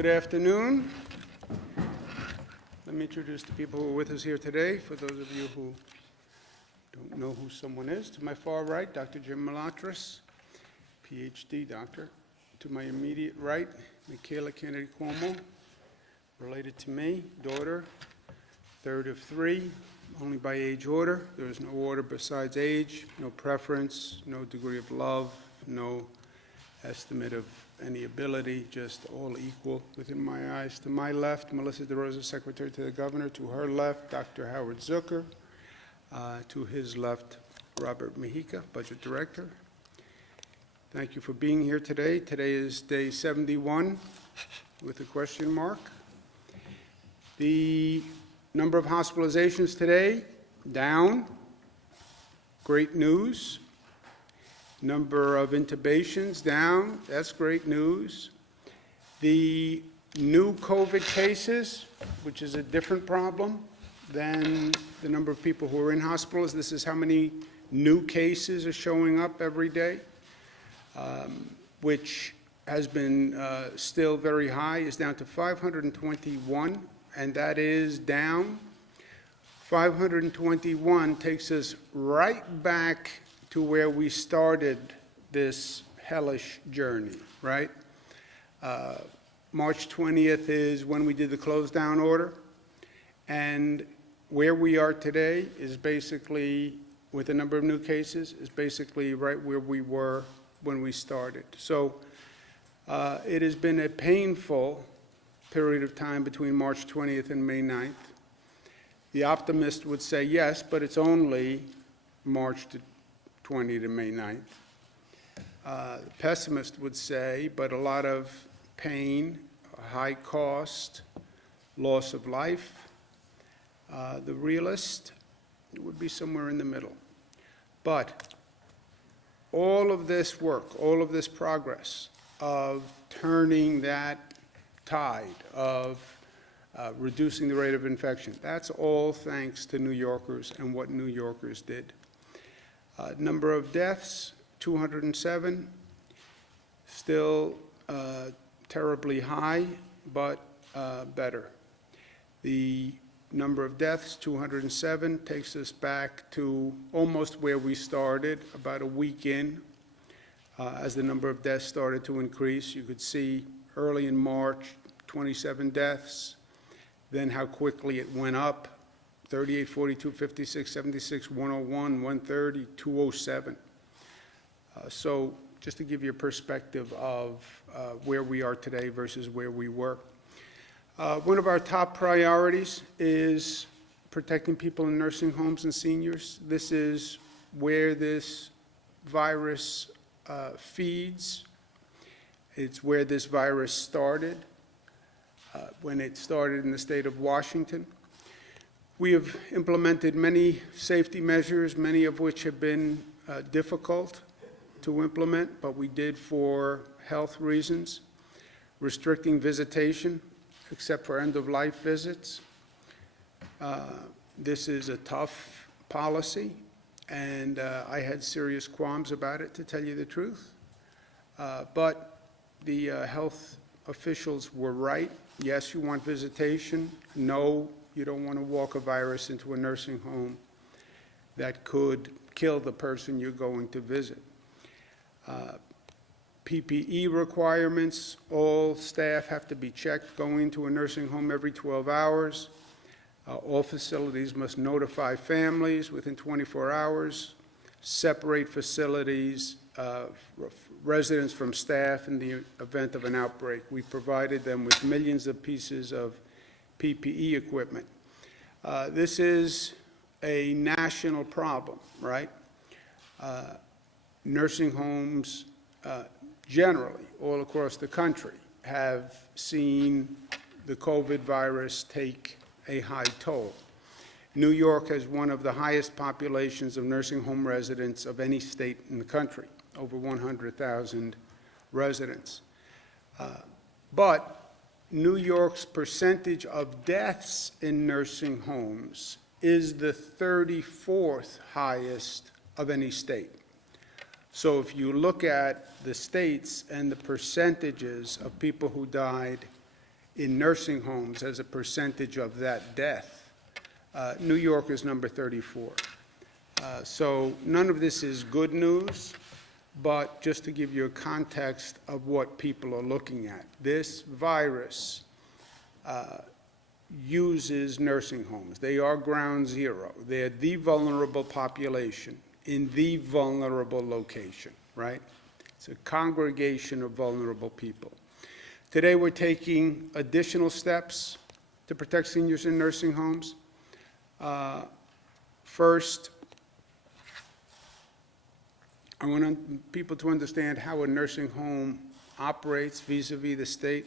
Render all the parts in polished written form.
Good afternoon. Let me introduce the people who are with us here today. For those of you who don't know who someone is, to my far right, Dr. Jim Malatras, PhD doctor. To my immediate right, Michaela Kennedy Cuomo, related to me, daughter, third of three, only by age order. There is no order besides age, no preference, no degree of love, no estimate of any ability, just all equal within my eyes. To my left, Melissa DeRosa, Secretary to the Governor. To her left, Dr. Howard Zucker. To his left, Robert Mejica, Budget Director. Thank you for being here today. Today is day 71 with a question mark. The number of hospitalizations today, down. Great news. Number of intubations down, that's great news. The new COVID cases, which is a different problem than the number of people who are in hospitals. This is how many new cases are showing up every day, which has been still very high, is down to 521, and that is down. 521 takes us right back to where we started this hellish journey, right? March 20th is when we did the close down order, and where we are today is basically, with the number of new cases, is basically right where we were when we started. So it has been a painful period of time between March 20th and May 9th. The optimist would say yes, but it's only March 20 to May 9th. The pessimist would say, but a lot of pain, high cost, loss of life. The realist would be somewhere in the middle. But all of this work, all of this progress of turning that tide, of reducing the rate of infection, that's all thanks to New Yorkers and what New Yorkers did. Number of deaths, 207, still terribly high, but better. The number of deaths, 207, takes us back to almost where we started, about a week in. As the number of deaths started to increase, you could see early in March, 27 deaths, then how quickly it went up. 38, 42, 56, 76, 101, 130, 207. So just to give you a perspective of where we are today versus where we were. One of our top priorities is protecting people in nursing homes and seniors. This is where this virus feeds. It's where this virus started, when it started in the state of Washington. We have implemented many safety measures, many of which have been difficult to implement, but we did for health reasons. Restricting visitation, except for end-of-life visits. This is a tough policy, and I had serious qualms about it, to tell you the truth. But the health officials were right. Yes, you want visitation. No, you don't want to walk a virus into a nursing home that could kill the person you're going to visit. PPE requirements, all staff have to be checked going to a nursing home every 12 hours. All facilities must notify families within 24 hours, separate facilities, residents from staff in the event of an outbreak. We provided them with millions of pieces of PPE equipment. This is a national problem, right? Nursing homes generally all across the country have seen the COVID virus take a high toll. New York has one of the highest populations of nursing home residents of any state in the country, over 100,000 residents. But New York's percentage of deaths in nursing homes is the 34th highest of any state. So if you look at the states and the percentages of people who died in nursing homes as a percentage of that death, New York is number 34. So none of this is good news, but just to give you a context of what people are looking at. This virus uses nursing homes. They are ground zero. They're the vulnerable population in the vulnerable location, right? It's a congregation of vulnerable people. Today we're taking additional steps to protect seniors in nursing homes. First, I want people to understand how a nursing home operates vis-a-vis the state.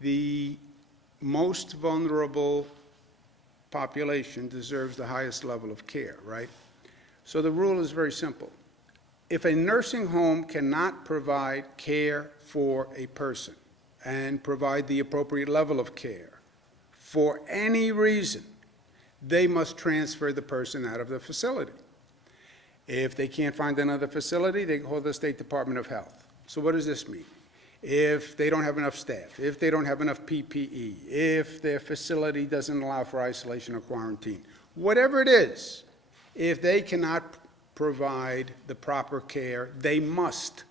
The most vulnerable population deserves the highest level of care, right? So the rule is very simple. If a nursing home cannot provide care for a person and provide the appropriate level of care for any reason, they must transfer the person out of the facility. If they can't find another facility, they call the State Department of Health. So what does this mean? If they don't have enough staff, if they don't have enough PPE, if their facility doesn't allow for isolation or quarantine, whatever it is, if they cannot provide the proper care, they must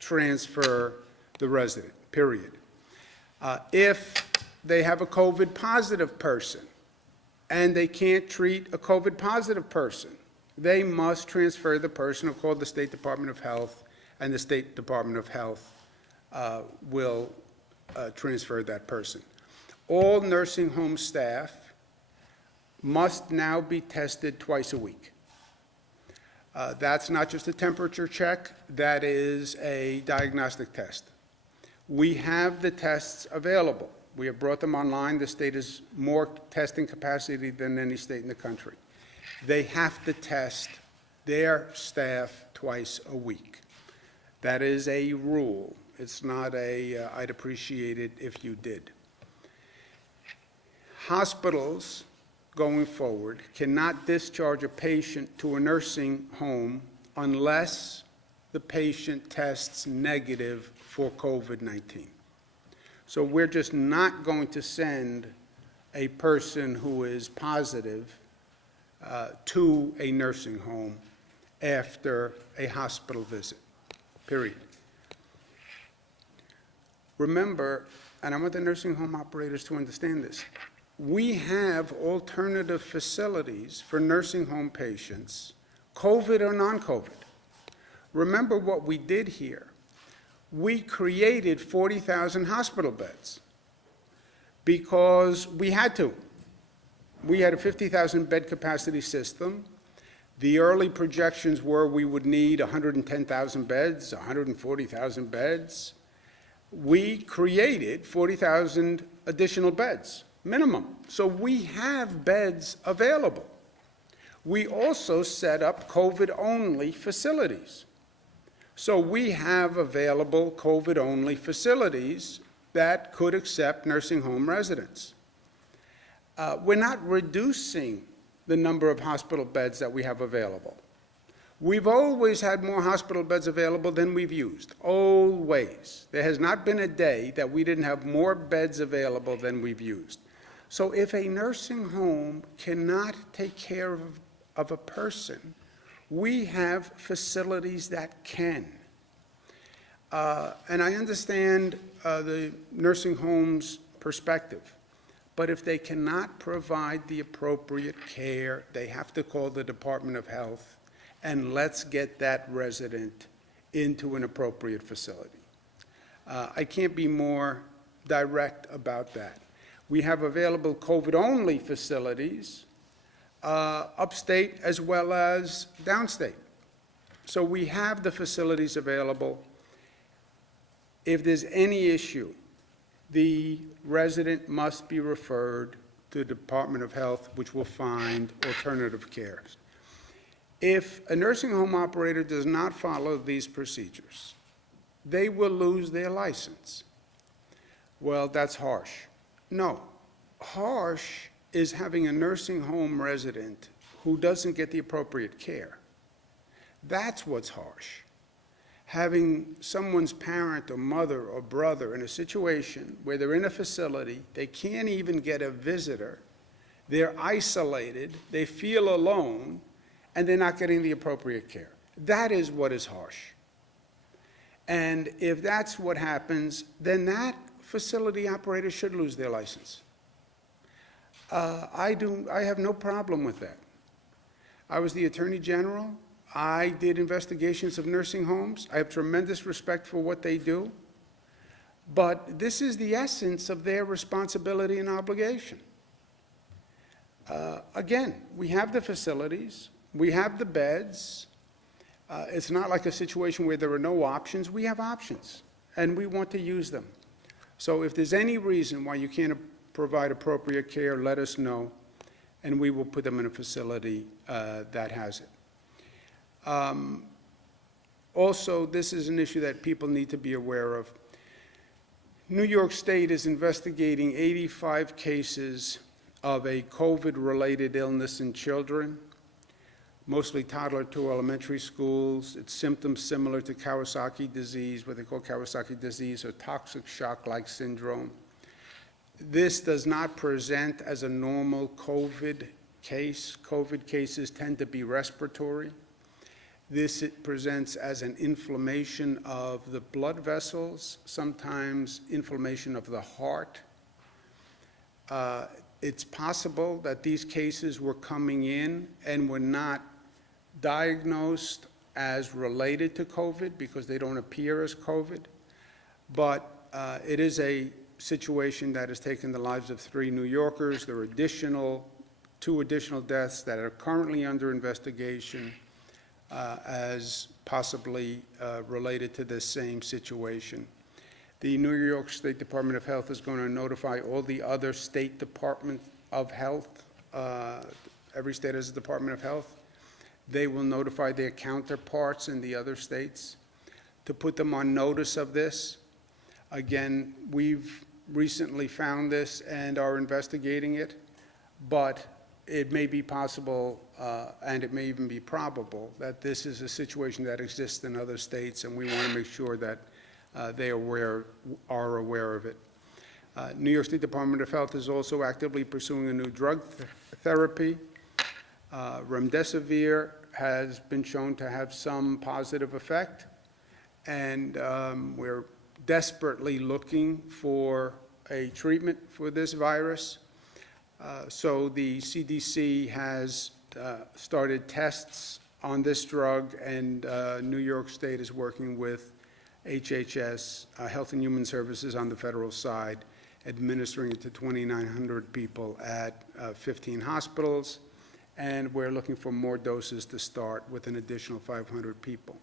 transfer the resident, period. If they have a COVID positive person and they can't treat a COVID positive person, they must transfer the person or call the State Department of Health, and the State Department of Health will transfer that person. All nursing home staff must now be tested twice a week. That's not just a temperature check, that is a diagnostic test. We have the tests available. We have brought them online. The state has more testing capacity than any state in the country. They have to test their staff twice a week. That is a rule. It's not I'd appreciate it if you did. Hospitals, going forward, cannot discharge a patient to a nursing home unless the patient tests negative for COVID-19. So we're just not going to send a person who is positive to a nursing home after a hospital visit, period. Remember, and I want the nursing home operators to understand this, we have alternative facilities for nursing home patients, COVID or non-COVID. Remember what we did here. We created 40,000 hospital beds because we had to. We had a 50,000 bed capacity system. The early projections were we would need 110,000 beds, 140,000 beds. We created 40,000 additional beds, minimum. So we have beds available. We also set up COVID-only facilities. So we have available COVID-only facilities that could accept nursing home residents. We're not reducing the number of hospital beds that we have available. We've always had more hospital beds available than we've used, always. There has not been a day that we didn't have more beds available than we've used. So if a nursing home cannot take care of a person, we have facilities that can. And I understand the nursing home's perspective, but if they cannot provide the appropriate care, they have to call the Department of Health, and let's get that resident into an appropriate facility. I can't be more direct about that. We have available COVID-only facilities upstate as well as downstate. So we have the facilities available. If there's any issue, the resident must be referred to the Department of Health, which will find alternative care. If a nursing home operator does not follow these procedures, they will lose their license. Well, that's harsh. No, harsh is having a nursing home resident who doesn't get the appropriate care. That's what's harsh. having someone's parent or mother or brother in a situation where they're in a facility, they can't even get a visitor, they're isolated, they feel alone, and they're not getting the appropriate care. That is what is harsh. And if that's what happens, then that facility operator should lose their license. I have no problem with that. I was the Attorney General. I did investigations of nursing homes. I have tremendous respect for what they do. But this is the essence of their responsibility and obligation. Again, we have the facilities, we have the beds. It's not like a situation where there are no options. We have options, and we want to use them. So if there's any reason why you can't provide appropriate care, let us know, and we will put them in a facility that has it. Also, this is an issue that people need to be aware of. New York State is investigating 85 cases of a COVID-related illness in children, mostly toddler to elementary schools. It's symptoms similar to Kawasaki disease, what they call Kawasaki disease, or toxic shock-like syndrome. This does not present as a normal COVID case. COVID cases tend to be respiratory. This presents as an inflammation of the blood vessels, sometimes inflammation of the heart. It's possible that these cases were coming in and were not diagnosed as related to COVID because they don't appear as COVID. But it is a situation that has taken the lives of 3 New Yorkers. There are 2 additional deaths that are currently under investigation as possibly related to this same situation. The New York State Department of Health is going to notify all the other state departments of health. Every state has a Department of Health. They will notify their counterparts in the other states to put them on notice of this. Again, we've recently found this and are investigating it, but it may be possible, and it may even be probable, that this is a situation that exists in other states, and we want to make sure that they are aware of it. New York State Department of Health is also actively pursuing a new drug therapy. Remdesivir has been shown to have some positive effect, and we're desperately looking for a treatment for this virus. So the CDC has started tests on this drug, and New York State is working with HHS, Health and Human Services on the federal side, administering it to 2,900 people at 15 hospitals, and we're looking for more doses to start with an additional 500 people.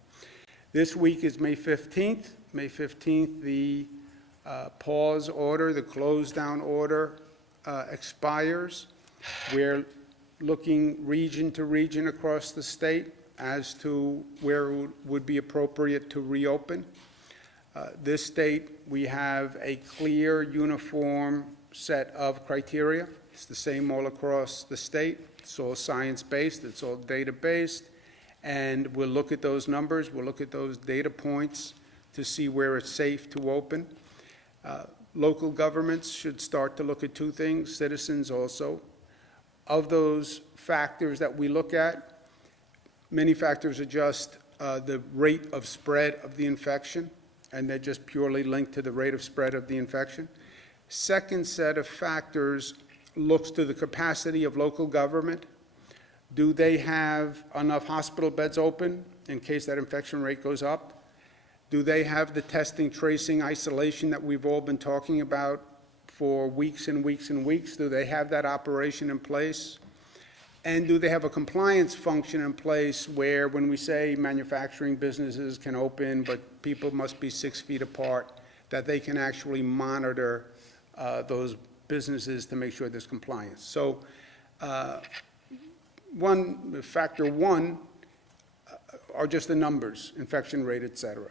This week is May 15th. May 15th, the pause order, the close down order expires. We're looking region to region across the state as to where it would be appropriate to reopen. This state, we have a clear, uniform set of criteria. It's the same all across the state. It's all science-based, it's all data-based, and we'll look at those numbers, we'll look at those data points to see where it's safe to open. Local governments should start to look at 2 things, citizens also. Of those factors that we look at, many factors are just the rate of spread of the infection, and they're just purely linked to the rate of spread of the infection. Second set of factors looks to the capacity of local government. Do they have enough hospital beds open in case that infection rate goes up? Do they have the testing, tracing, isolation that we've all been talking about for weeks and weeks and weeks? Do they have that operation in place? And do they have a compliance function in place where when we say manufacturing businesses can open, but people must be 6 feet apart, that they can actually monitor those businesses to make sure there's compliance? So factor one are just the numbers, infection rate, et cetera.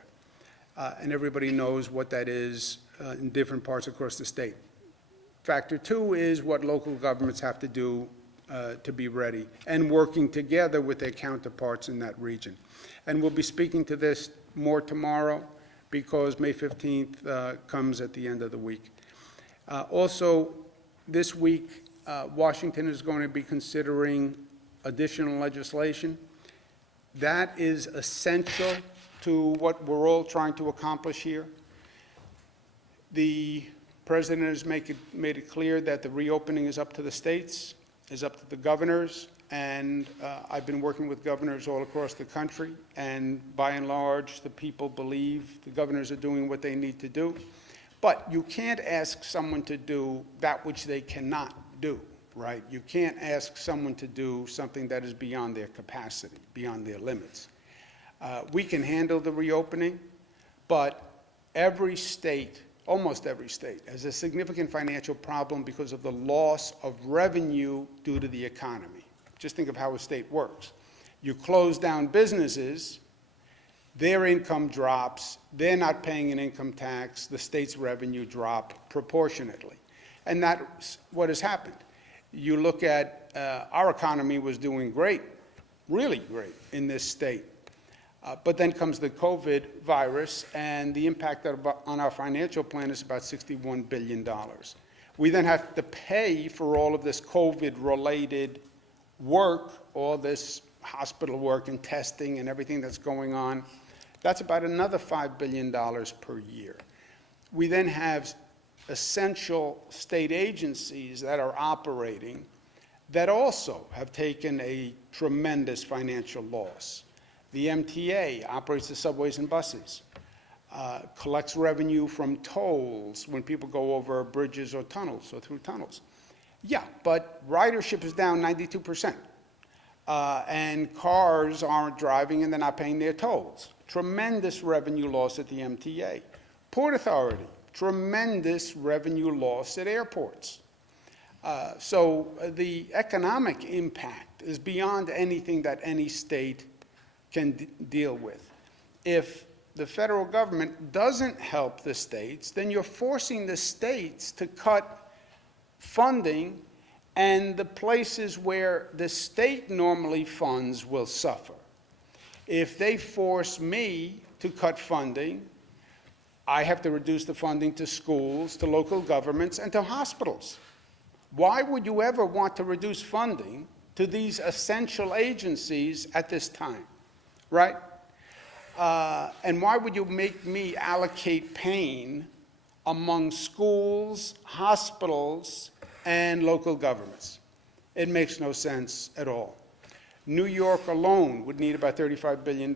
And everybody knows what that is in different parts across the state. Factor 2 is what local governments have to do to be ready, and working together with their counterparts in that region. And we'll be speaking to this more tomorrow, because May 15th comes at the end of the week. Also, this week, Washington is going to be considering additional legislation. That is essential to what we're all trying to accomplish here. The President has made it clear that the reopening is up to the states, is up to the governors, and I've been working with governors all across the country, and by and large, the people believe the governors are doing what they need to do. But you can't ask someone to do that which they cannot do, right? You can't ask someone to do something that is beyond their capacity, beyond their limits. We can handle the reopening, but every state, almost every state, has a significant financial problem because of the loss of revenue due to the economy. Just think of how a state works. You close down businesses, their income drops, they're not paying an income tax, the state's revenue drop proportionately. And that's what has happened. You look at, our economy was doing great, really great in this state. But then comes the COVID virus, and the impact on our financial plan is about $61 billion. We then have to pay for all of this COVID-related work, all this hospital work and testing and everything that's going on. That's about another $5 billion per year. We then have essential state agencies that are operating that also have taken a tremendous financial loss. The MTA operates the subways and buses, collects revenue from tolls when people go over bridges or tunnels or through tunnels. Yeah, but ridership is down 92%, and cars aren't driving and they're not paying their tolls. Tremendous revenue loss at the MTA. Port Authority, tremendous revenue loss at airports. So the economic impact is beyond anything that any state can deal with. If the federal government doesn't help the states, then you're forcing the states to cut funding, and the places where the state normally funds will suffer. If they force me to cut funding, I have to reduce the funding to schools, to local governments, and to hospitals. Why would you ever want to reduce funding to these essential agencies at this time, right? And why would you make me allocate pain among schools, hospitals, and local governments? It makes no sense at all. New York alone would need about $35 billion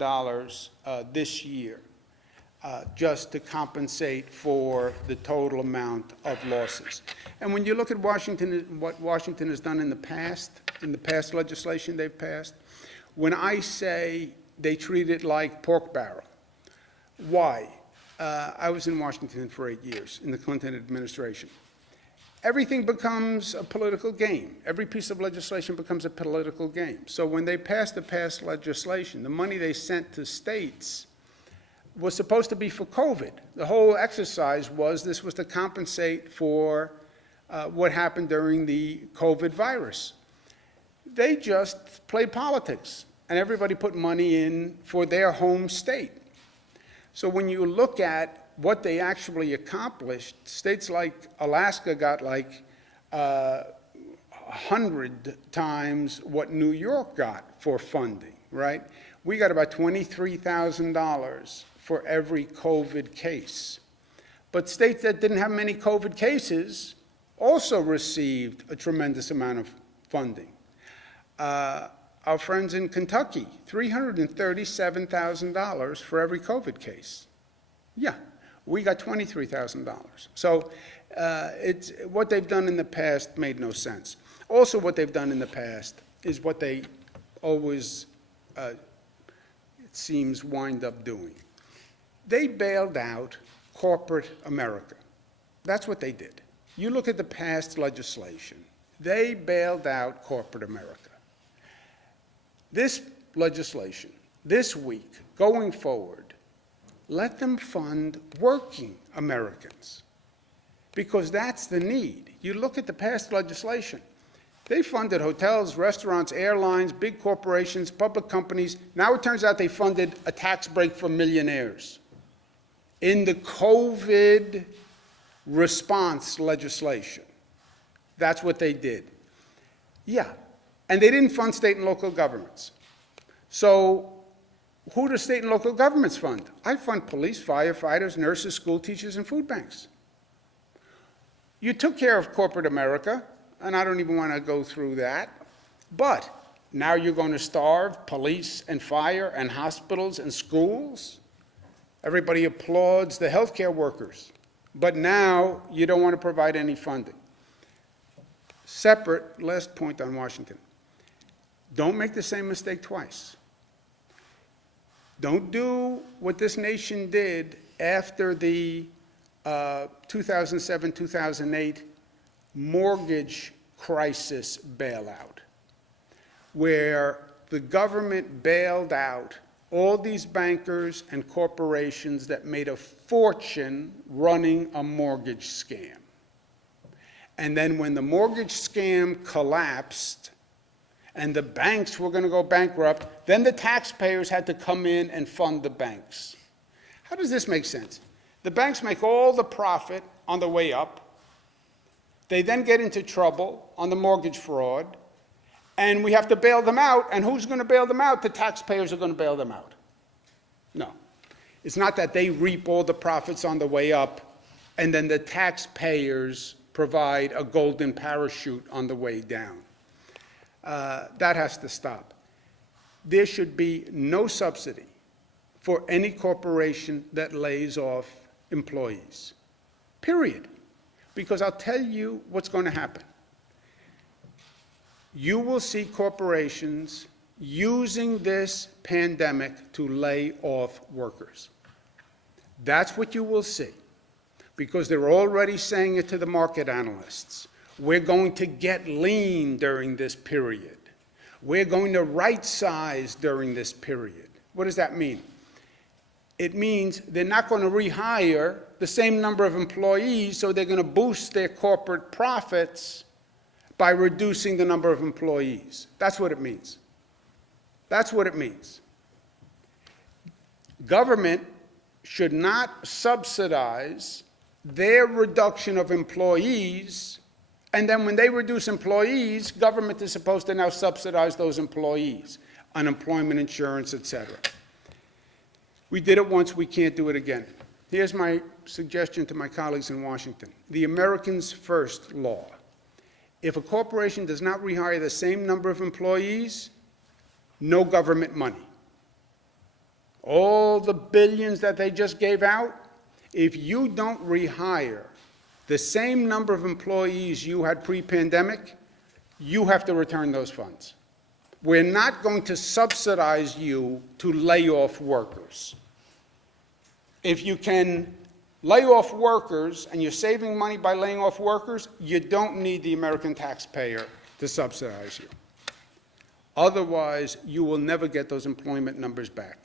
this year just to compensate for the total amount of losses. And when you look at Washington, what Washington has done in the past legislation they've passed, when I say they treat it like pork barrel, why? I was in Washington for 8 years in the Clinton administration. Everything becomes a political game. Every piece of legislation becomes a political game. So when they passed legislation, the money they sent to states was supposed to be for COVID. The whole exercise was this was to compensate for what happened during the COVID virus. They just played politics, and everybody put money in for their home state. So when you look at what they actually accomplished, states like Alaska got like 100 times what New York got for funding, right? We got about $23,000 for every COVID case. But states that didn't have many COVID cases also received a tremendous amount of funding. Our friends in Kentucky, $337,000 for every COVID case. Yeah, we got $23,000. So it's what they've done in the past made no sense. Also, what they've done in the past is what they always, it seems, wind up doing. They bailed out corporate America. That's what they did. You look at the past legislation. They bailed out corporate America. This legislation, this week, going forward, let them fund working Americans, because that's the need. You look at the past legislation. They funded hotels, restaurants, airlines, big corporations, public companies. Now it turns out they funded a tax break for millionaires in the COVID response legislation. That's what they did. Yeah, and they didn't fund state and local governments. So who do state and local governments fund? I fund police, firefighters, nurses, school teachers, and food banks. You took care of corporate America, and I don't even want to go through that, but now you're going to starve police and fire and hospitals and schools? Everybody applauds the healthcare workers, but now you don't want to provide any funding. Separate, last point on Washington. Don't make the same mistake twice. Don't do what this nation did after the 2007-2008 mortgage crisis bailout, where the government bailed out all these bankers and corporations that made a fortune running a mortgage scam. And then when the mortgage scam collapsed and the banks were going to go bankrupt, then the taxpayers had to come in and fund the banks. How does this make sense? The banks make all the profit on the way up. They then get into trouble on the mortgage fraud, and we have to bail them out. And who's going to bail them out? The taxpayers are going to bail them out. No. It's not that they reap all the profits on the way up, and then the taxpayers provide a golden parachute on the way down. That has to stop. There should be no subsidy for any corporation that lays off employees, period. Because I'll tell you what's going to happen. You will see corporations using this pandemic to lay off workers. That's what you will see, because they're already saying it to the market analysts. We're going to get lean during this period. We're going to right-size during this period. What does that mean? It means they're not going to rehire the same number of employees, so they're going to boost their corporate profits by reducing the number of employees. That's what it means. That's what it means. Government should not subsidize their reduction of employees, and then when they reduce employees, government is supposed to now subsidize those employees, unemployment insurance, etc. We did it once, we can't do it again. Here's my suggestion to my colleagues in Washington. The Americans First law. If a corporation does not rehire the same number of employees, no government money. All the billions that they just gave out, if you don't rehire the same number of employees you had pre-pandemic, you have to return those funds. We're not going to subsidize you to lay off workers. If you can lay off workers and you're saving money by laying off workers, you don't need the American taxpayer to subsidize you. Otherwise, you will never get those employment numbers back,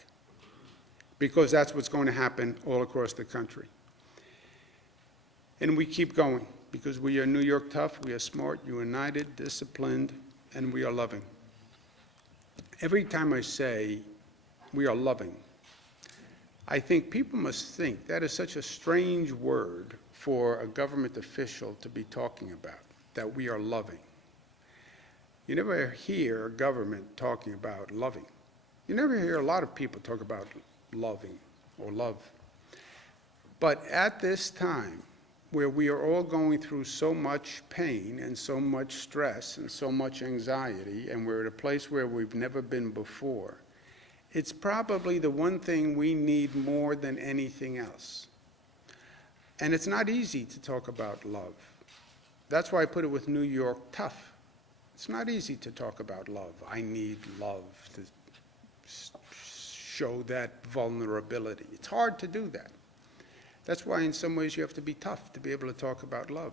because that's what's going to happen all across the country. And we keep going, because we are New York tough, we are smart, united, disciplined, and we are loving. Every time I say we are loving, I think people must think that is such a strange word for a government official to be talking about, that we are loving. You never hear government talking about loving. You never hear a lot of people talk about loving or love. But at this time, where we are all going through so much pain and so much stress and so much anxiety, and we're at a place where we've never been before, it's probably the one thing we need more than anything else. And it's not easy to talk about love. That's why I put it with New York tough. It's not easy to talk about love. I need love to show that vulnerability. It's hard to do that. That's why in some ways you have to be tough to be able to talk about love.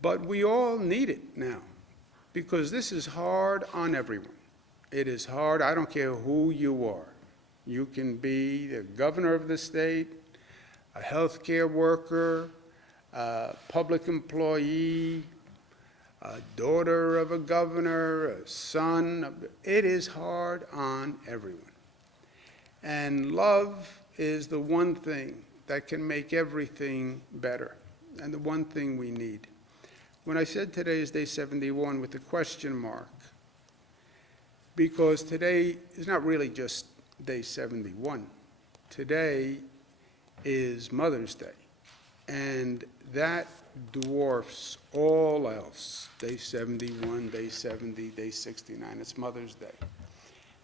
But we all need it now, because this is hard on everyone. It is hard. I don't care who you are. You can be the governor of the state, a healthcare worker, a public employee, a daughter of a governor, a son. It is hard on everyone. And love is the one thing that can make everything better, and the one thing we need. When I said today is day 71 with the question mark, because today is not really just day 71. Today is Mother's Day, and that dwarfs all else. Day 71, day 70, day 69, it's Mother's Day.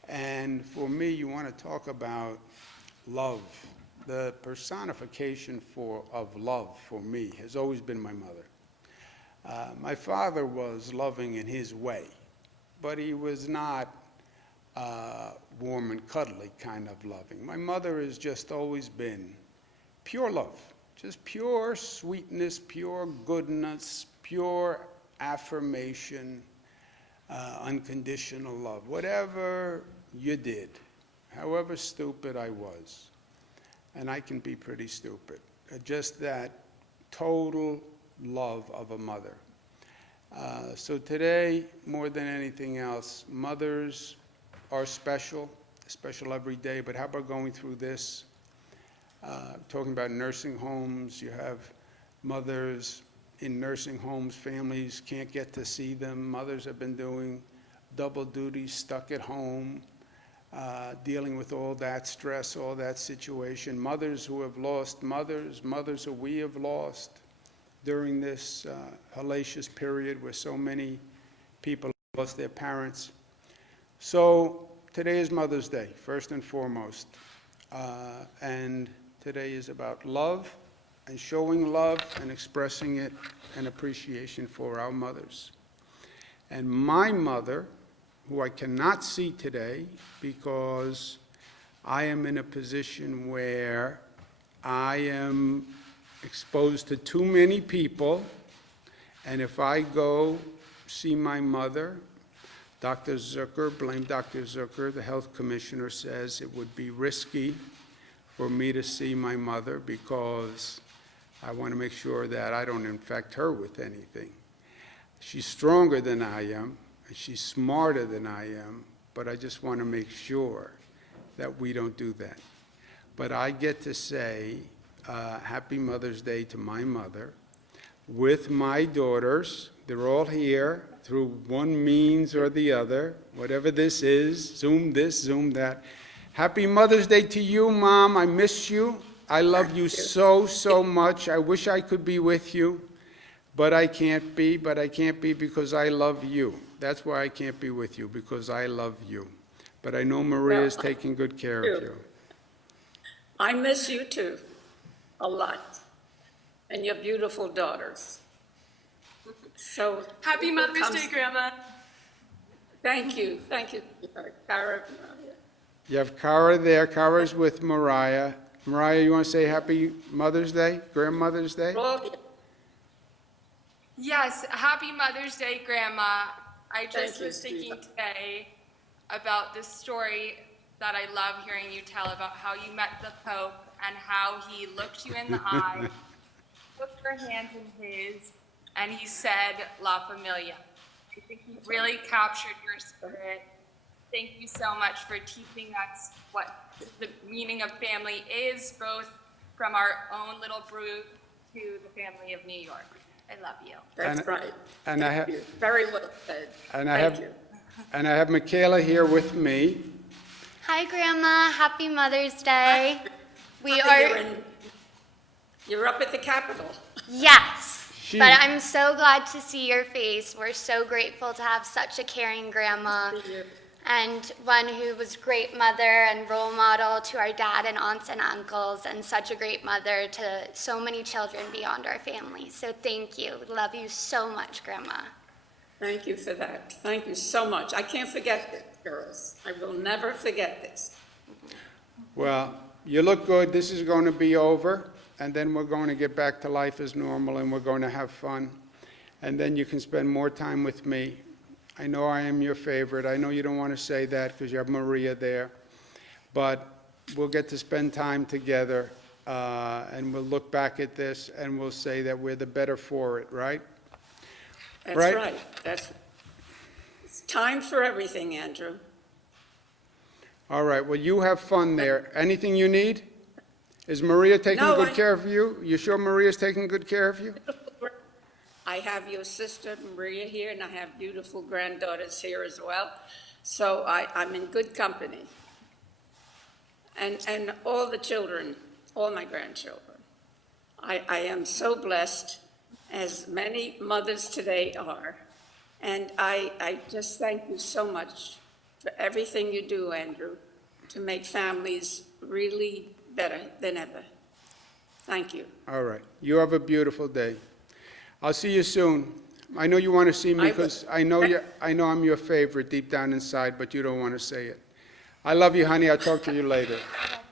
And for me, you want to talk about love. The personification of love for me has always been my mother. My father was loving in his way, but he was not warm and cuddly kind of loving. My mother has just always been pure love, just pure sweetness, pure goodness, pure affirmation, unconditional love. Whatever you did, however stupid I was, and I can be pretty stupid, just that total love of a mother. So today, more than anything else, mothers are special every day, but how about going through this? Talking about nursing homes, you have mothers in nursing homes, families can't get to see them. Mothers have been doing double duty, stuck at home, dealing with all that stress, all that situation. Mothers who have lost mothers, mothers who we have lost during this hellacious period where so many people lost their parents. So today is Mother's Day, first and foremost. And today is about love and showing love and expressing it and appreciation for our mothers. And my mother, who I cannot see today because I am in a position where I am exposed to too many people, and if I go see my mother, Dr. Zucker, blame Dr. Zucker, the health commissioner, says it would be risky for me to see my mother because I want to make sure that I don't infect her with anything. She's stronger than I am, and she's smarter than I am, but I just want to make sure that we don't do that. But I get to say Happy Mother's Day to my mother with my daughters. They're all here through one means or the other, whatever this is, Zoom this, Zoom that. Happy Mother's Day to you, Mom. I miss you. I love you so, so much. I wish I could be with you, but I can't be. But I can't be because I love you. That's why I can't be with you, because I love you. But I know Maria's taking good care of you. I miss you too, a lot, and your beautiful daughters. So Happy Mother's Day, Grandma. Thank you, Cara. You have Cara there. Cara's with Mariah. Mariah, you want to say Happy Mother's Day, Grandmother's Day? Yes, Happy Mother's Day, Grandma. I just was thinking today about this story that I love hearing you tell about how you met the Pope and how he looked you in the eye, took your hand in his, and he said, La Familia. I think he really captured your spirit. Thank you so much for teaching us what the meaning of family is, both from our own little brood to the family of New York. I love you. That's right. And I have, very well said. And I have Michaela here with me. Hi, Grandma. Happy Mother's Day. You're up at the Capitol. Yes, but I'm so glad to see your face. We're so grateful to have such a caring grandma and one who was a great mother and role model to our dad and aunts and uncles, and such a great mother to so many children beyond our family. So thank you. Love you so much, Grandma. Thank you for that. Thank you so much. I can't forget this, girls. I will never forget this. Well, you look good. This is going to be over, and then we're going to get back to life as normal, and we're going to have fun. And then you can spend more time with me. I know I am your favorite. I know you don't want to say that because you have Maria there. But we'll get to spend time together, and we'll look back at this, and we'll say that we're the better for it, right? That's Right? right. It's time for everything, Andrew. All right, well, you have fun there. Anything you need? Is Maria taking No, good care of you? You sure Maria's taking good care of you? I have your sister Maria here, and I have beautiful granddaughters here as well. So I'm in good company. And all the children, all my grandchildren. I am so blessed, as many mothers today are. And I just thank you so much for everything you do, Andrew, to make families really better than ever. Thank you. All right, you have a beautiful day. I'll see you soon. I know you want to see me I will. because I know I'm your favorite deep down inside, but you don't want to say it. I love you, honey. I'll talk to you later. Love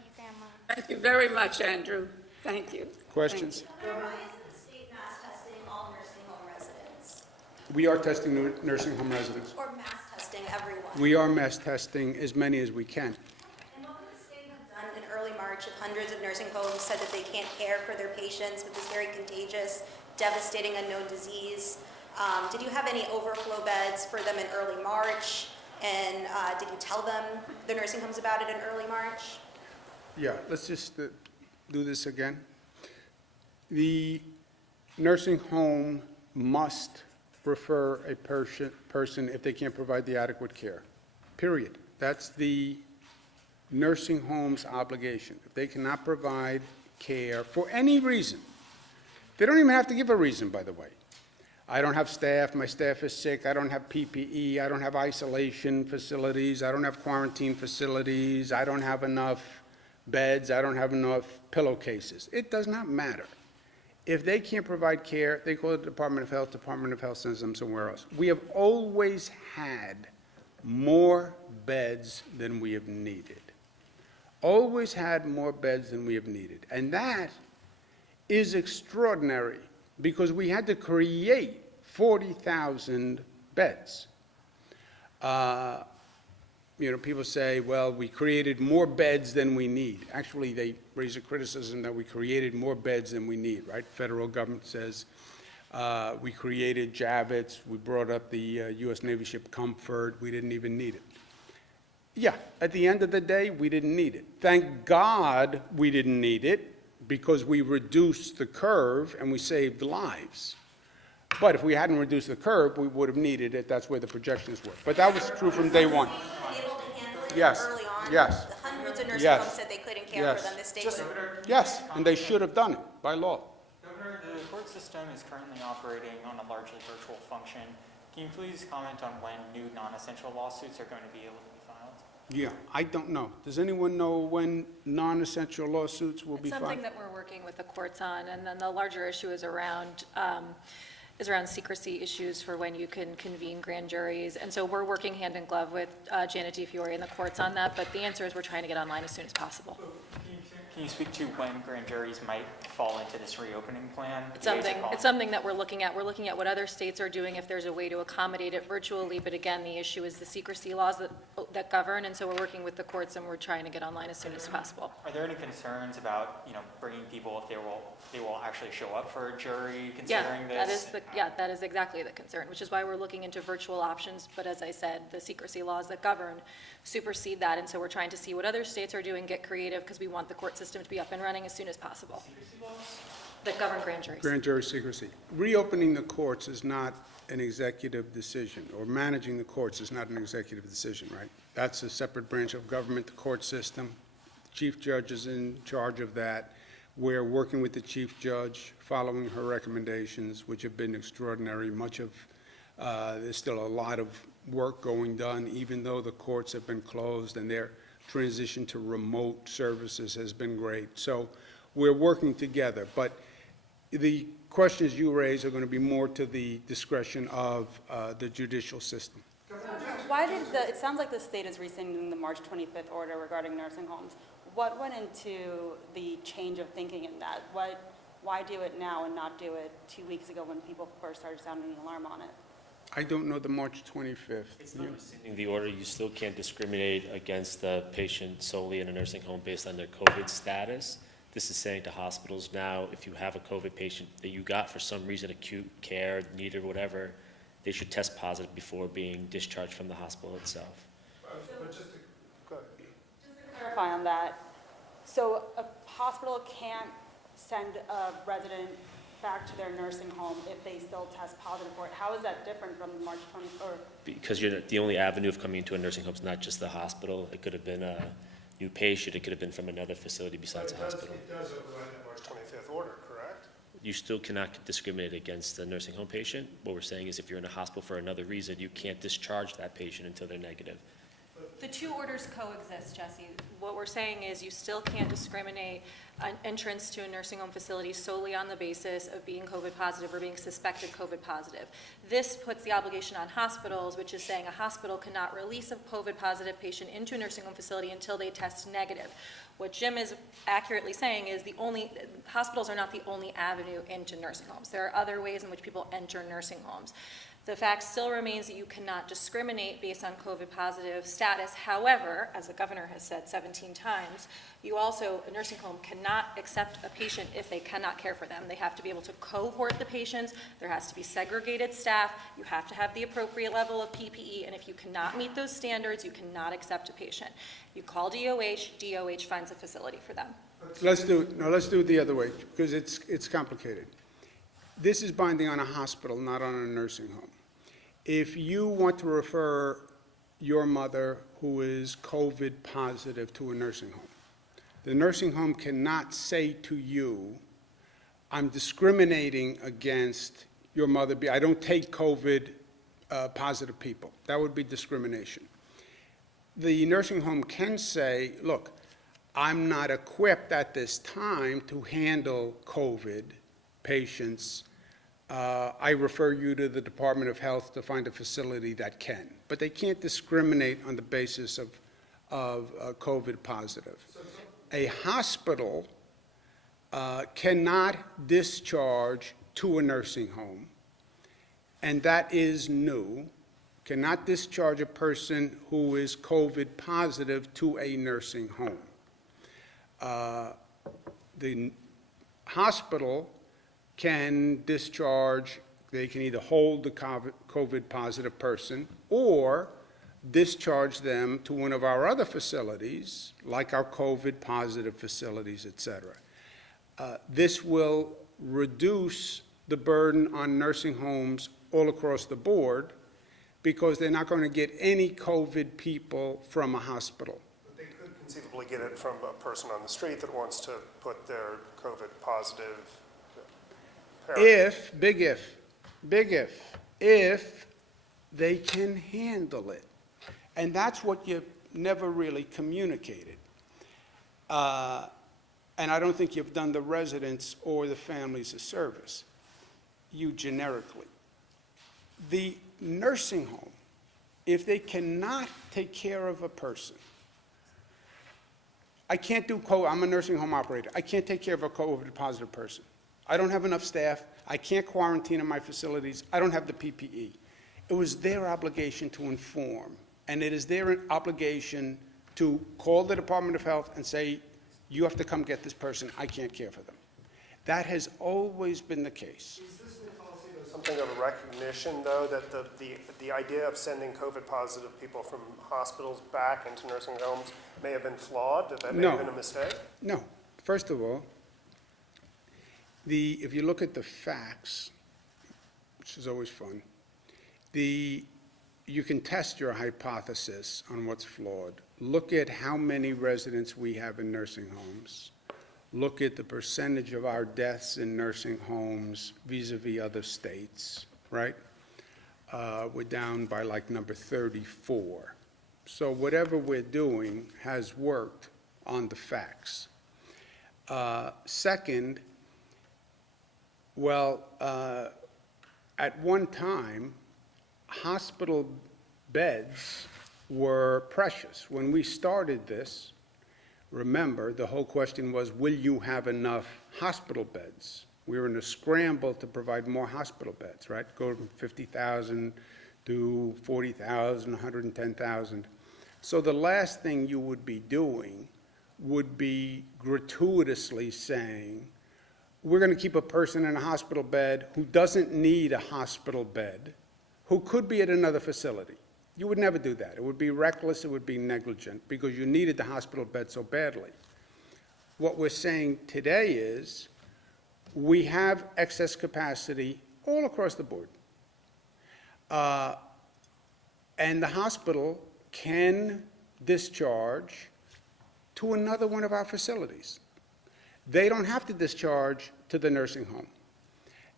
you, Grandma. Thank you very much, Andrew. Thank you. Questions? Why isn't the state mass testing all nursing home residents? We are testing nursing home residents. Or mass testing everyone? We are mass testing as many as we can. And what would the state have done in early March if hundreds of nursing homes said that they can't care for their patients with this very contagious, devastating unknown disease? Did you have any overflow beds for them in early March? And did you tell them, the nursing homes, about it in early March? Yeah, let's just do this again. The nursing home must refer a person if they can't provide the adequate care, period. That's the nursing home's obligation. If they cannot provide care for any reason, they don't even have to give a reason, by the way. I don't have staff, my staff is sick, I don't have PPE, I don't have isolation facilities, I don't have quarantine facilities, I don't have enough beds, I don't have enough pillowcases. It does not matter. If they can't provide care, they call the Department of Health sends them somewhere else. We have always had more beds than we have needed. Always had more beds than we have needed. And that is extraordinary because we had to create 40,000 beds. People say, well, we created more beds than we need. Actually, they raise a criticism that we created more beds than we need, right? Federal government says we created Javits, we brought up the U.S. Navy ship Comfort, we didn't even need it. Yeah, at the end of the day, we didn't need it. Thank God we didn't need it because we reduced the curve and we saved lives. But if we hadn't reduced the curve, we would have needed it. That's where the projections were. But that was true from day one. Able to handle it Yes, early on? yes. The hundreds of nursing Yes. homes said they couldn't care Yes. for them. The state would have. Yes, and they should have done it by law. Governor, the court system is currently operating on a largely virtual function. Can you please comment on when new non-essential lawsuits are going to be able to be filed? Yeah, I don't know. Does anyone know when non-essential lawsuits will be It's filed? something that we're working with the courts on, and then the larger issue is around secrecy issues for when you can convene grand juries. And so we're working hand in glove with Janet DiFiore and the courts on that, but the answer is we're trying to get online as soon as possible. Can you speak to when grand juries might fall into this reopening plan? It's something that we're looking at. We're looking at what other states are doing, if there's a way to accommodate it virtually, but again, the issue is the secrecy laws that govern, and so we're working with the courts and we're trying to get online as soon as possible. Are there any concerns about, bringing people if they will actually show up for a jury considering this? That is exactly the concern, which is why we're looking into virtual options, but as I said, the secrecy laws that govern supersede that, and so we're trying to see what other states are doing, get creative, because we want the court system to be up and running as soon as possible. That govern grand juries. Grand jury secrecy. Reopening the courts is not an executive decision, or managing the courts is not an executive decision, right? That's a separate branch of government, the court system. Chief judge is in charge of that. We're working with the chief judge, following her recommendations, which have been extraordinary. There's still a lot of work going done, even though the courts have been closed, and their transition to remote services has been great. So we're working together, but the questions you raise are going to be more to the discretion of the judicial system. Why did it sounds like the state is rescinding the March 25th order regarding nursing homes. What went into the change of thinking in that? Why do it now and not do it 2 weeks ago when people first started sounding an alarm on it? I don't know the March 25th. It's not rescinding the order. You still can't discriminate against the patient solely in a nursing home based on their COVID status. This is saying to hospitals now, if you have a COVID patient that you got for some reason acute care, need or whatever, they should test positive before being discharged from the hospital itself. But just to, go ahead. Clarify on that. So a hospital can't send a resident back to their nursing home if they still test positive for it. How is that different from March 20, or Because the only avenue of coming into a nursing home is not just the hospital. It could have been a new patient, it could have been from another facility besides the hospital. It does override the March 25th order, correct? You still cannot discriminate against a nursing home patient. What we're saying is if you're in a hospital for another reason, you can't discharge that patient until they're negative. The two orders coexist, Jesse. What we're saying is you still can't discriminate an entrance to a nursing home facility solely on the basis of being COVID positive or being suspected COVID positive. This puts the obligation on hospitals, which is saying a hospital cannot release a COVID positive patient into a nursing home facility until they test negative. What Jim is accurately saying is hospitals are not the only avenue into nursing homes. There are other ways in which people enter nursing homes. The fact still remains that you cannot discriminate based on COVID positive status. However, as the governor has said 17 times, a nursing home cannot accept a patient if they cannot care for them. They have to be able to cohort the patients. There has to be segregated staff. You have to have the appropriate level of PPE. And if you cannot meet those standards, you cannot accept a patient. You call DOH, DOH finds a facility for them. Let's do it the other way, because it's complicated. This is binding on a hospital, not on a nursing home. If you want to refer your mother who is COVID positive to a nursing home, the nursing home cannot say to you, I'm discriminating against your mother. I don't take COVID positive people. That would be discrimination. The nursing home can say, look, I'm not equipped at this time to handle COVID patients. I refer you to the Department of Health to find a facility that can. But they can't discriminate on the basis of COVID positive. A hospital cannot discharge to a nursing home, and that is new, cannot discharge a person who is COVID positive to a nursing home. The hospital can discharge, they can either hold the COVID positive person or discharge them to one of our other facilities, like our COVID positive facilities, et cetera. This will reduce the burden on nursing homes all across the board because they're not going to get any COVID people from a hospital. But they could conceivably get it from a person on the street that wants to put their COVID positive parent. If they can handle it. And that's what you never really communicated. And I don't think you've done the residents or the families a service, you generically. The nursing home, if they cannot take care of a person, I'm a nursing home operator. I can't take care of a COVID positive person. I don't have enough staff. I can't quarantine in my facilities. I don't have the PPE. It was their obligation to inform, and it is their obligation to call the Department of Health and say, you have to come get this person. I can't care for them. That has always been the case. Is this new policy though something of a recognition, though, that the idea of sending COVID positive people from hospitals back into nursing homes may have been flawed, that may have been a mistake? No. First of all, if you look at the facts, which is always fun, you can test your hypothesis on what's flawed. Look at how many residents we have in nursing homes. Look at the percentage of our deaths in nursing homes vis-a-vis other states, right? We're down by like number 34. So whatever we're doing has worked on the facts. Second, at one time, hospital beds were precious. When we started this, remember, the whole question was, will you have enough hospital beds? We were in a scramble to provide more hospital beds, right? Go from 50,000 to 40,000, 110,000. So the last thing you would be doing would be gratuitously saying, we're going to keep a person in a hospital bed who doesn't need a hospital bed who could be at another facility. You would never do that. It would be reckless, it would be negligent, because you needed the hospital bed so badly. What we're saying today is, we have excess capacity all across the board. And the hospital can discharge to another one of our facilities. They don't have to discharge to the nursing home.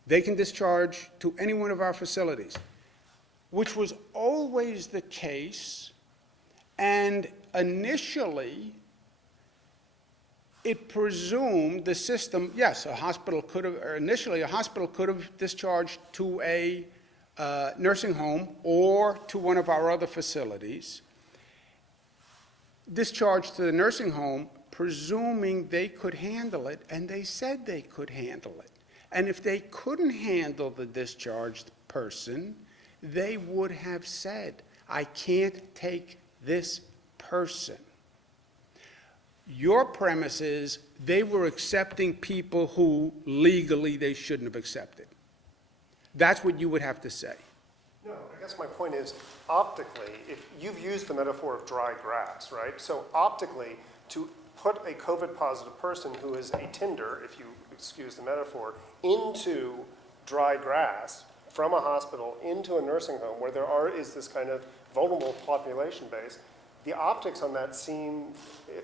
They can discharge to any one of our facilities, which was always the case. And initially, it presumed the system, yes, a hospital could have, or initially a hospital could have discharged to a nursing home or to one of our other facilities. Discharged to the nursing home, presuming they could handle it, and they said they could handle it. And if they couldn't handle the discharged person, they would have said, I can't take this person. Your premise is they were accepting people who legally they shouldn't have accepted. That's what you would have to say. No, I guess my point is, optically, if you've used the metaphor of dry grass, right? So optically, to put a COVID-positive person who is a tinder, if you excuse the metaphor, into dry grass from a hospital into a nursing home where is this kind of vulnerable population base, the optics on that seem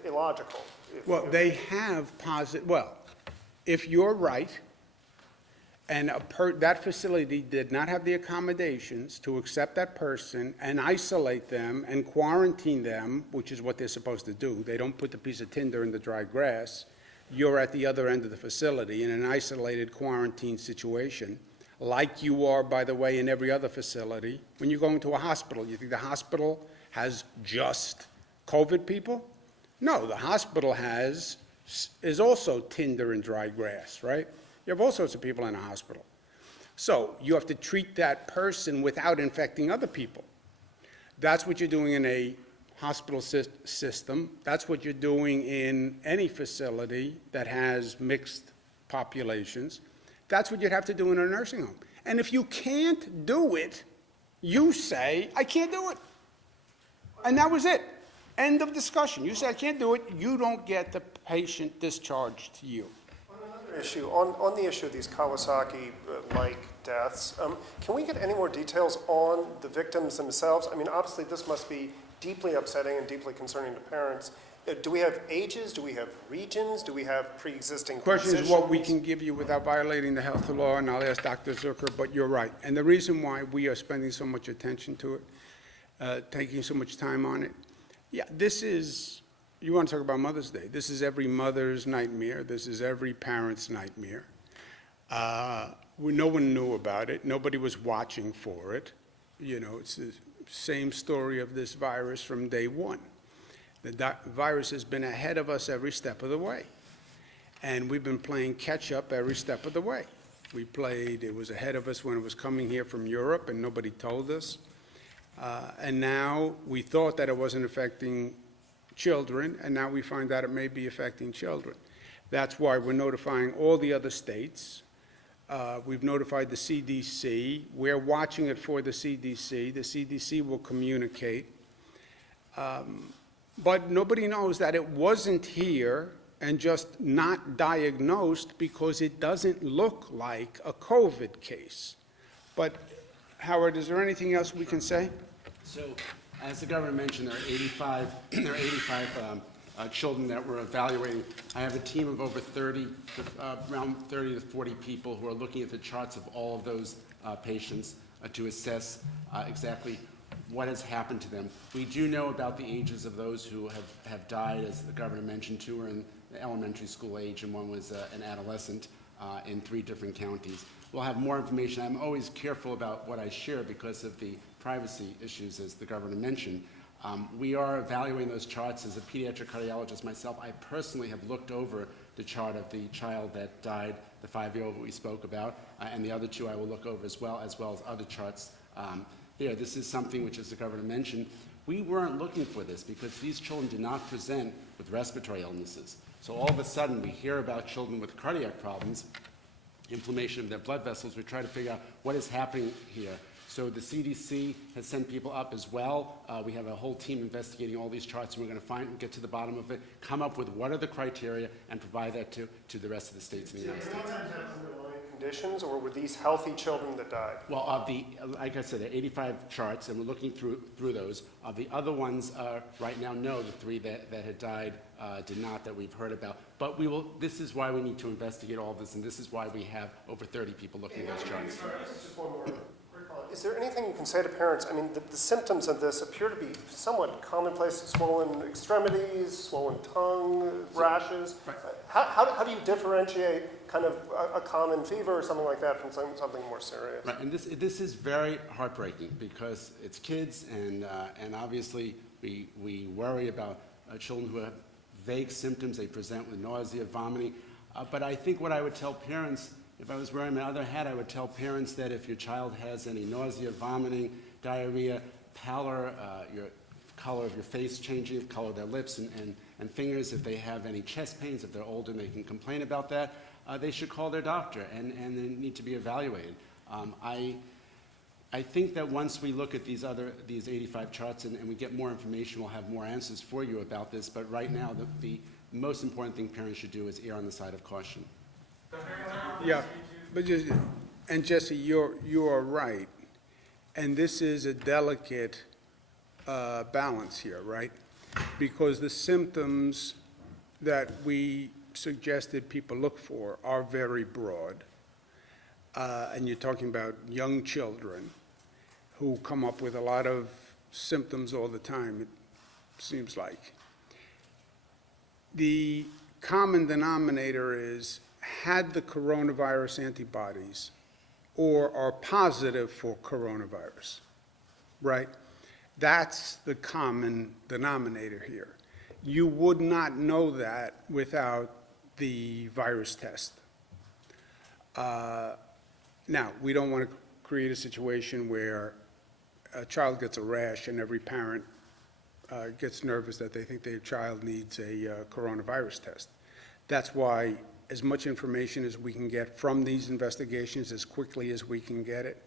illogical. Well, they have positive, well, if you're right, and that facility did not have the accommodations to accept that person and isolate them and quarantine them, which is what they're supposed to do. They don't put the piece of tinder in the dry grass. You're at the other end of the facility in an isolated quarantine situation, like you are, by the way, in every other facility. When you go into a hospital, you think the hospital has just COVID people? No, the hospital is also tinder and dry grass, right? You have all sorts of people in a hospital. So you have to treat that person without infecting other people. That's what you're doing in a hospital system. That's what you're doing in any facility that has mixed populations. That's what you'd have to do in a nursing home. And if you can't do it, you say, I can't do it. And that was it. End of discussion. You say, I can't do it. You don't get the patient discharged to you. Issue on the issue of these Kawasaki-like deaths, can we get any more details on the victims themselves? I mean, obviously, this must be deeply upsetting and deeply concerning to parents. Do we have ages? Do we have regions? Do we have pre-existing Question conditions? is what we can give you without violating the health law, and I'll ask Dr. Zucker, but you're right. And the reason why we are spending so much attention to it, taking so much time on it, yeah, this is, you want to talk about Mother's Day. This is every mother's nightmare. This is every parent's nightmare. No one knew about it. Nobody was watching for it. You know, it's the same story of this virus from day one. The virus has been ahead of us every step of the way. And we've been playing catch up every step of the way. It was ahead of us when it was coming here from Europe and nobody told us. And now we thought that it wasn't affecting children, and now we find out it may be affecting children. That's why we're notifying all the other states. We've notified the CDC. We're watching it for the CDC. The CDC will communicate. But nobody knows that it wasn't here and just not diagnosed because it doesn't look like a COVID case. But Howard, is there anything else we can say? So, as the governor mentioned, there are 85 children that we're evaluating. I have a team of over 30, around 30 to 40 people who are looking at the charts of all of those patients to assess exactly what has happened to them. We do know about the ages of those who have died, as the governor mentioned. 2 were in the elementary school age and 1 was an adolescent in 3 different counties. We'll have more information. I'm always careful about what I share because of the privacy issues, as the governor mentioned. We are evaluating those charts. As a pediatric cardiologist myself, I personally have looked over the chart of the child that died, the 5-year-old that we spoke about, and the other 2 I will look over as well as other charts there. This is something which, as the governor mentioned, we weren't looking for this because these children did not present with respiratory illnesses. So all of a sudden we hear about children with cardiac problems, inflammation of their blood vessels. We try to figure out what is happening here. So the CDC has sent people up as well. We have a whole team investigating all these charts, and we're going to get to the bottom of it, come up with what are the criteria, and provide that to the rest of the states in the United States. Conditions, or were these healthy children that died? Well, of the, like I said, there are 85 charts, and we're looking through those. Of the other ones, right now, no, the 3 that had died did not, that we've heard about. But we will. This is why we need to investigate all this, and this is why we have over 30 people looking at those charts. Just one more. Is there anything you can say to parents? I mean, the symptoms of this appear to be somewhat commonplace: swollen extremities, swollen tongue, rashes. Right. How do you differentiate kind of a common fever or something like that from something more serious? Right, and this is very heartbreaking because it's kids, and obviously we worry about children who have vague symptoms. They present with nausea, vomiting. But I think what I would tell parents, if I was wearing my other hat, I would tell parents that if your child has any nausea, vomiting, diarrhea, pallor, your color of your face changing, the color of their lips and fingers, if they have any chest pains, if they're older and they can complain about that, they should call their doctor and they need to be evaluated. I think that once we look at these 85 charts and we get more information, we'll have more answers for you about this. But right now, the most important thing parents should do is err on the side of caution. Yeah, but Jesse, you are right, and this is a delicate balance here, right? Because the symptoms that we suggested people look for are very broad, and you're talking about young children who come up with a lot of symptoms all the time, it seems like. The common denominator is, had the coronavirus antibodies or are positive for coronavirus, right? That's the common denominator here. You would not know that without the virus test. Now, we don't want to create a situation where a child gets a rash and every parent gets nervous that they think their child needs a coronavirus test. That's why as much information as we can get from these investigations as quickly as we can get it,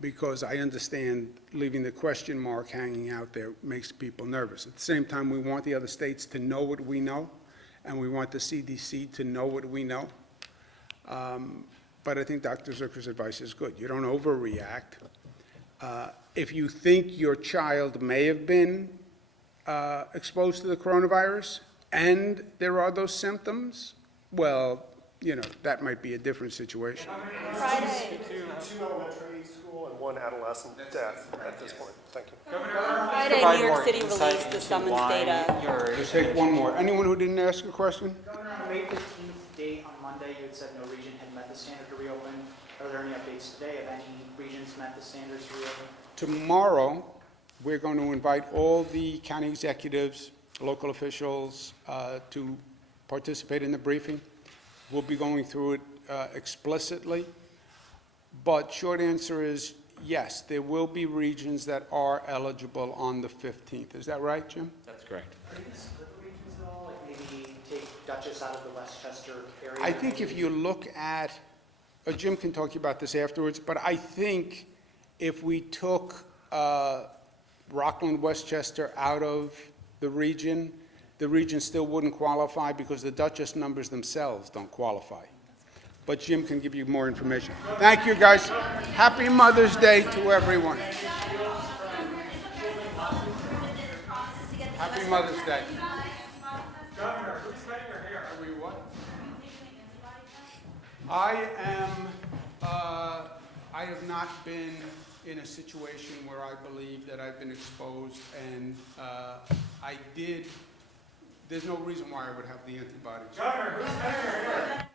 because I understand leaving the question mark hanging out there makes people nervous. At the same time, we want the other states to know what we know, and we want the CDC to know what we know. But I think Dr. Zucker's advice is good. You don't overreact. If you think your child may have been exposed to the coronavirus and there are those symptoms, well, that might be a different situation. Friday. Two elementary school and 1 adolescent death at this point. Thank you. Friday, New York City released the summons data. Just take one more. Anyone who didn't ask a question? Governor, on May 15th date on Monday, you had said no region had met the standard to reopen. Are there any updates today? Have any regions met the standards to reopen? Tomorrow, we're going to invite all the county executives, local officials to participate in the briefing. We'll be going through it explicitly. But short answer is yes, there will be regions that are eligible on the 15th. Is that right, Jim? That's correct. Are you going to split the regions at all? Like maybe take Dutchess out of the Westchester area? I think if you look at, Jim can talk to you about this afterwards, but I think if we took Rockland, Westchester out of the region still wouldn't qualify because the Dutchess numbers themselves don't qualify. But Jim can give you more information. Thank you, guys. Happy Mother's Day to everyone. Happy Mother's Day. Governor, who's cutting your hair? Are we what? I have not been in a situation where I believe that I've been exposed, and there's no reason why I would have the antibodies. Governor, who's cutting your hair?